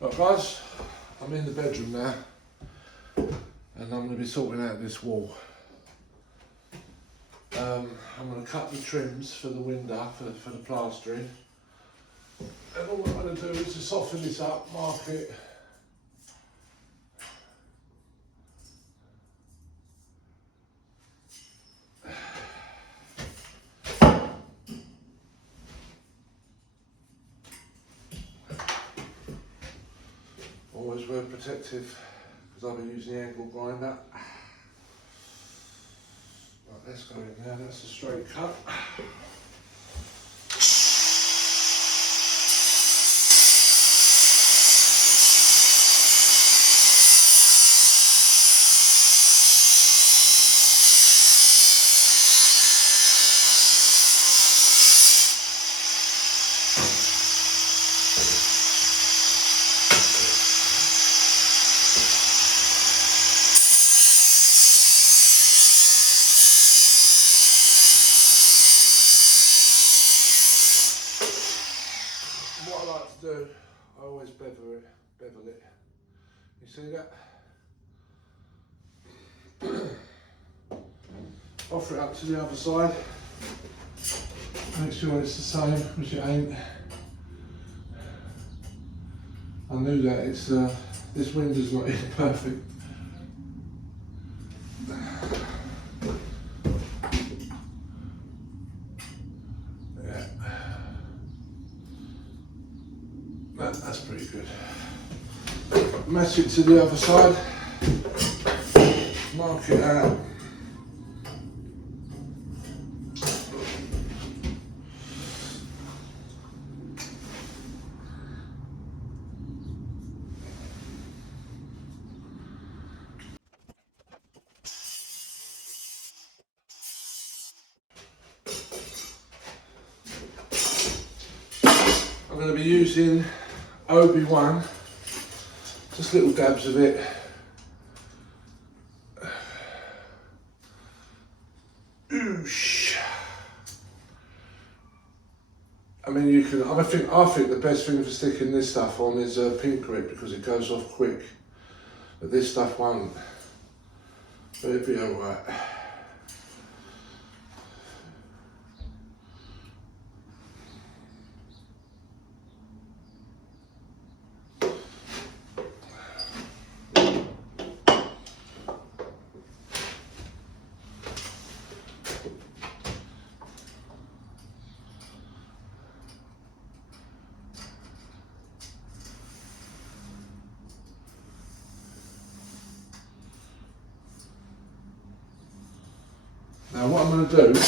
Right guys, I'm in the bedroom now and I'm going to be sorting out this wall. I'm going to cut the trims for the window, for the plastering. And all I'm going to do is to soften this up, mark it. Always wear protective because I've been using the angle grinder. Right, let's go in now, that's a straight cut. What I like to do, I always bevel it. You see that? Offer it up to the other side. Make sure it's the same, which it ain't. I knew that it's this window's not even perfect. Yeah, that's pretty good. Match it to the other side. Mark it out. I'm going to be using U.DO.U, just little dabs of it. Oosh. I mean, you can. I think the best thing for sticking this stuff on is pink grit because it goes off quick, but this stuff won't. But it'll be alright. Now what I'm going to do,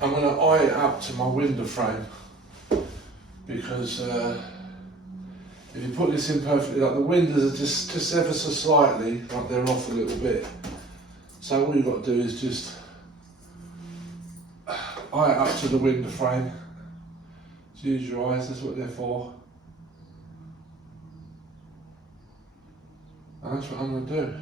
I'm going to eye it up to my window frame because if you put this in perfectly, like the windows are just ever so slightly, like they're off a little bit. So all you've got to do is just eye it up to the window frame. Just use your eyes, that's what they're for. And that's what I'm going to do.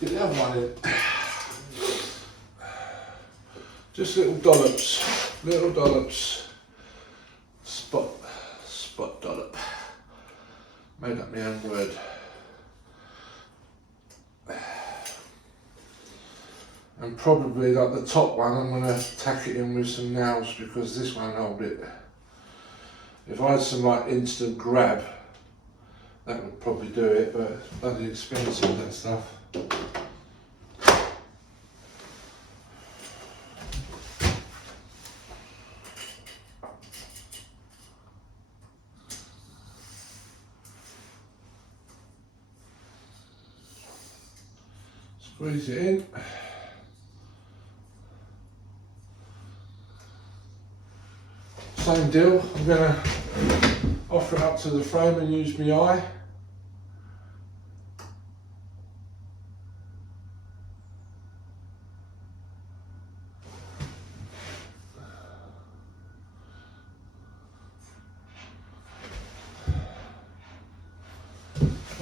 Get the other one in. Just little dollops. Spot dollop. Made up my own word. And probably like the top one, I'm going to tack it in with some nails because this won't hold it. If I had some like instant grab, that would probably do it, but it's bloody expensive, that stuff. Squeeze it in. Same deal, I'm going to offer it up to the frame and use my eye.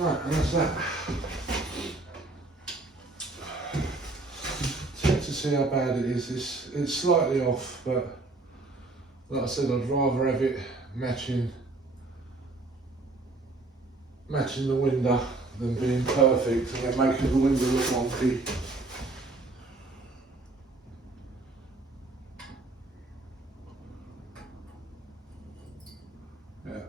Right, and that's that. Check to see how bad it is. It's slightly off, but like I said, I'd rather have it matching the window than being perfect and then making the window look wonky. Yeah.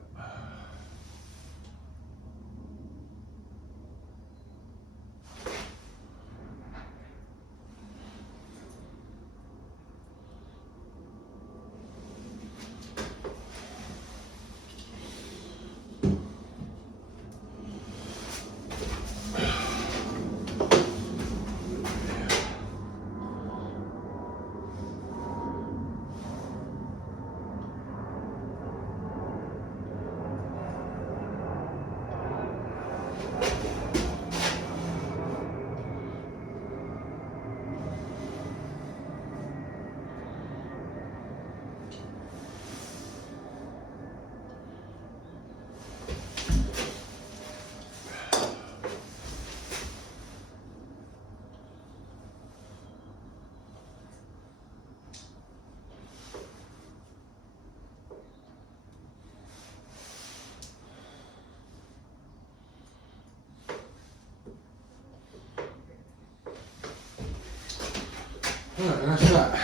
Right, and that's that.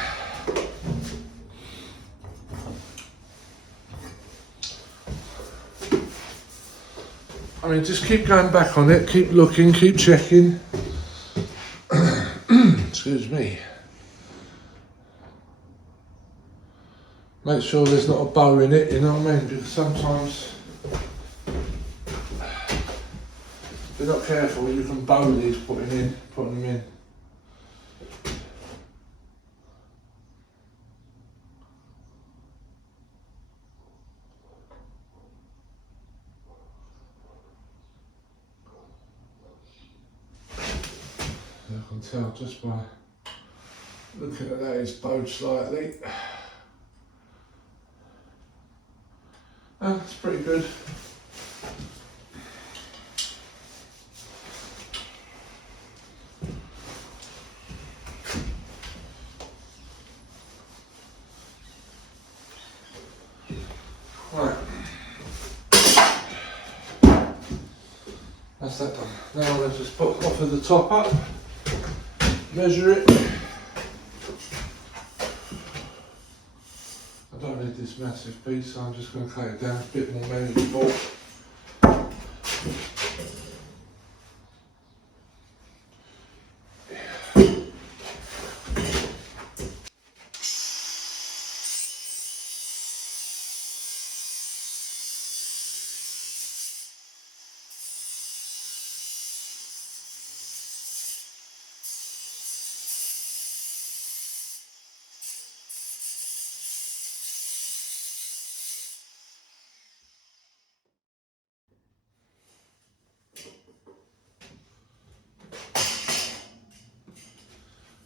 I mean, just keep going back on it, keep looking, keep checking. Excuse me. Make sure there's not a bow in it, you know what I mean? Because sometimes, if you're not careful, you can bow these putting them in. I can tell just by looking at that, it's bowed slightly. That's pretty good. Right. That's that done. Now I'm going to just put off of the top up, measure it. I don't need this massive piece, so I'm just going to cut it down a bit more manageable.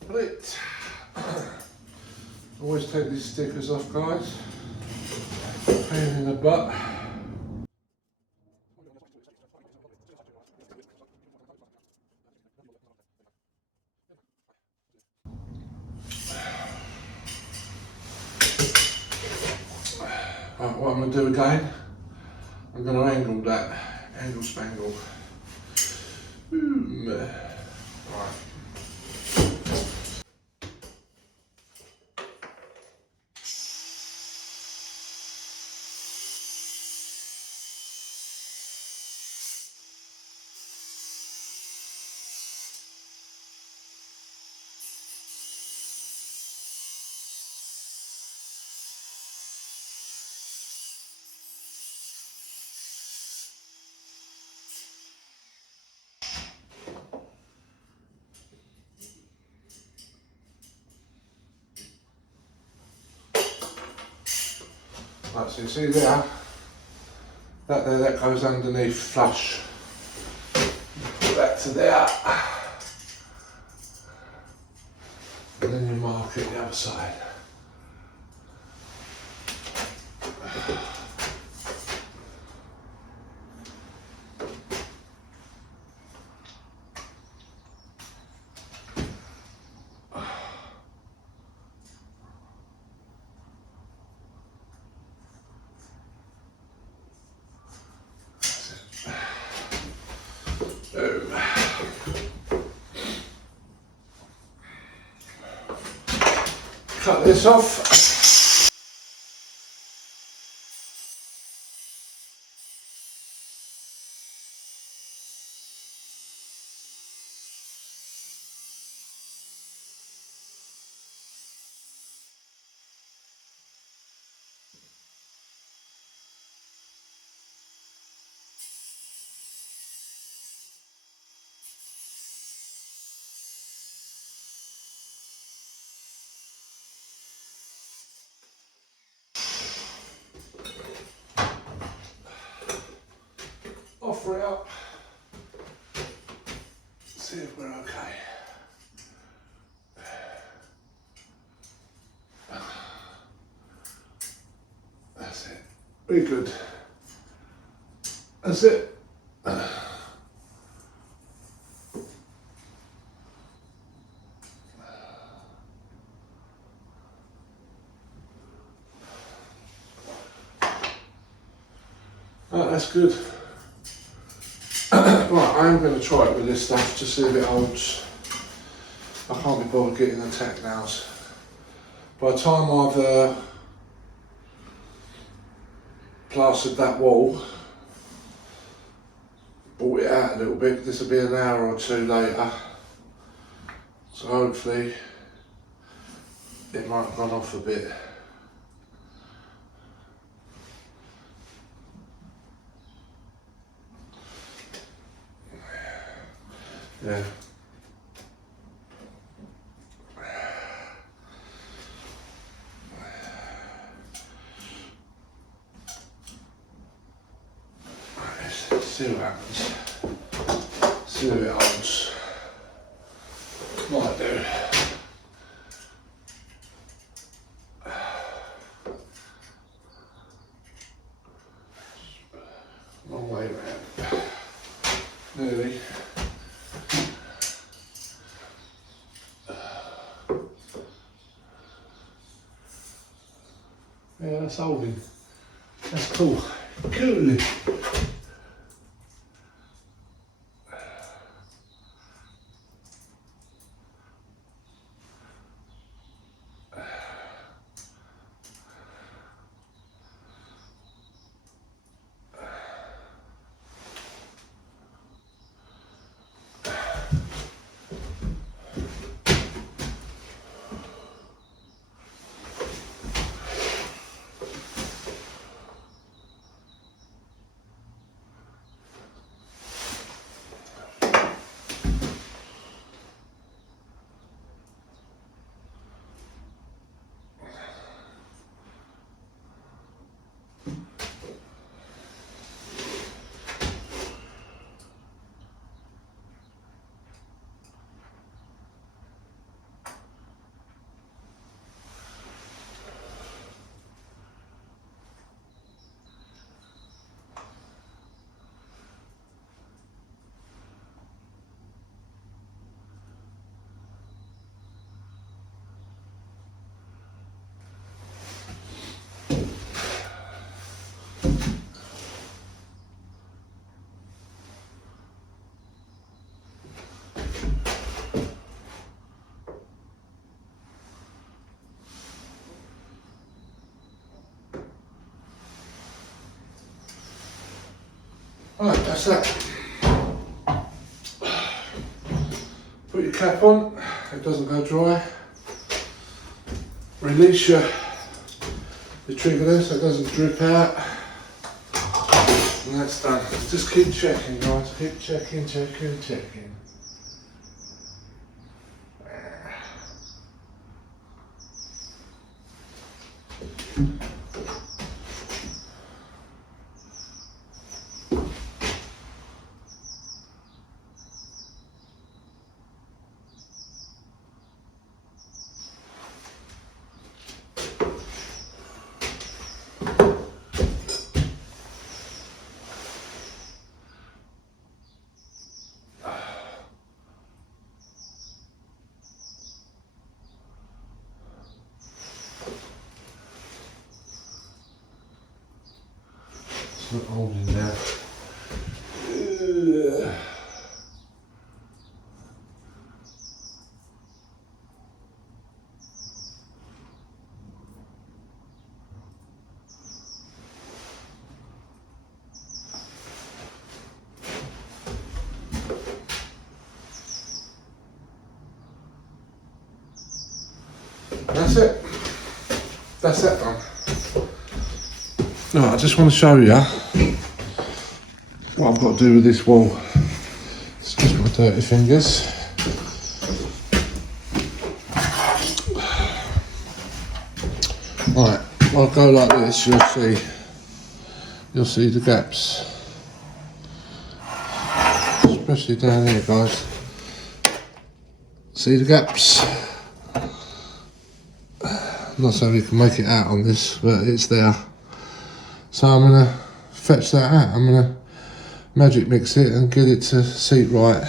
Right. Always take these stickers off, guys. Pain in the butt. Right, what I'm going to do again, I'm going to angle that, angle spangle. Boom. Right. Right, so you see there, that goes underneath flush. Put that to there. And then you mark it the other side. cut this off. Offer it up. See if we're okay. That's it. We're good. That's it. Oh, that's good. Right, I am going to try it with this stuff to see if it holds. I can't be bothered getting the tack nails. By the time I've plastered that wall, brought it out a little bit, this will be an hour or two later. So hopefully it might have gone off a bit. Yeah. Let's see what happens. See if it holds. Might do. Long way around. Nearly. Yeah, that's holding. That's cool. Cool. Right, that's that. Put your cap on, it doesn't go dry. Release your trigger there so it doesn't drip out. And that's done. Just keep checking, guys. Keep checking. It's not holding now. That's it. That's that done. Right, I just want to show you what I've got to do with this wall. Excuse my dirty fingers. Right, I'll go like this, you'll see the gaps. Especially down here, guys. See the gaps? I'm not saying you can make it out on this, but it's there. So I'm going to fetch that out. I'm going to magic mix it and get it to seat right.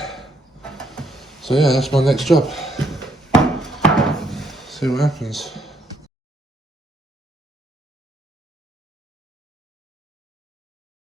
So yeah, that's my next job. See what happens.